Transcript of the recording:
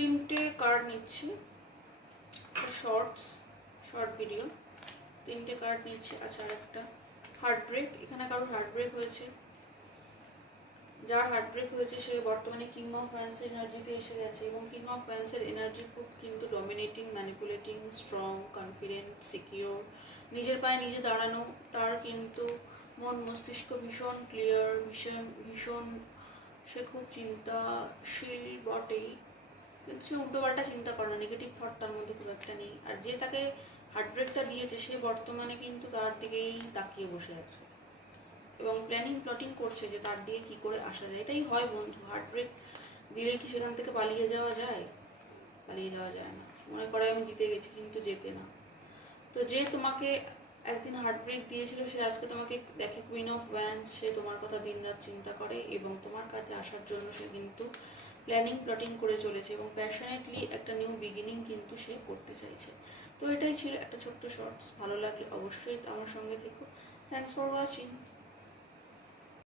তিনটে কার্ড নিচ্ছি, short video, তিনটে কার্ড নিচ্ছি। আচ্ছা, আর একটা হার্ট ব্রেক। এখানে কারোর হার্ট ব্রেক হয়েছে, যার হার্ট ব্রেক হয়েছে সে বর্তমানে কিং অফ ওয়ান্সের এনার্জিতে এসে গেছে, এবং কিং অফ ওয়ান্সের এনার্জি খুব কিন্তু dominating, manipulating, strong, confident, secure, নিজের পায়ে নিজে দাঁড়ানো। তার কিন্তু মন মস্তিষ্ক ভীষণ ক্লিয়ার, ভীষণ সে খুব চিন্তাশীল বটেই, কিন্তু সে উল্টোপাল্টা চিন্তা করে না, নেগেটিভ থট তার মধ্যে খুব একটা নেই। আর যে তাকে হার্টব্রেকটা দিয়েছে সে বর্তমানে কিন্তু তার দিকেই তাকিয়ে বসে আছে এবং প্ল্যাটিং করছে যে তার দিকে কি করে আসা যায়। এটাই হয় বন্ধু, হার্টব্রেক দিলে কি সেখান থেকে পালিয়ে যাওয়া যায়? পালিয়ে যাওয়া যায় না। মনে করে আমি জিতে গেছি, কিন্তু যেতে না। তো যে তোমাকে একদিন হার্টব্রেক দিয়েছিল সে আজকে তোমাকে দেখে কুইন অফ ওয়ান্স, সে তোমার কথা দিনরাত চিন্তা করে এবং তোমার কাছে আসার জন্য সে কিন্তু প্ল্যাটিং করে চলেছে এবং প্যাশনেটলি একটা নিউ বিগিনিং কিন্তু সে করতে চাইছে। তো এটাই ছিল একটা ছোট্ট শর্টস। ভালো লাগলে অবশ্যই আমার সঙ্গে থেকো। Thanks for watching.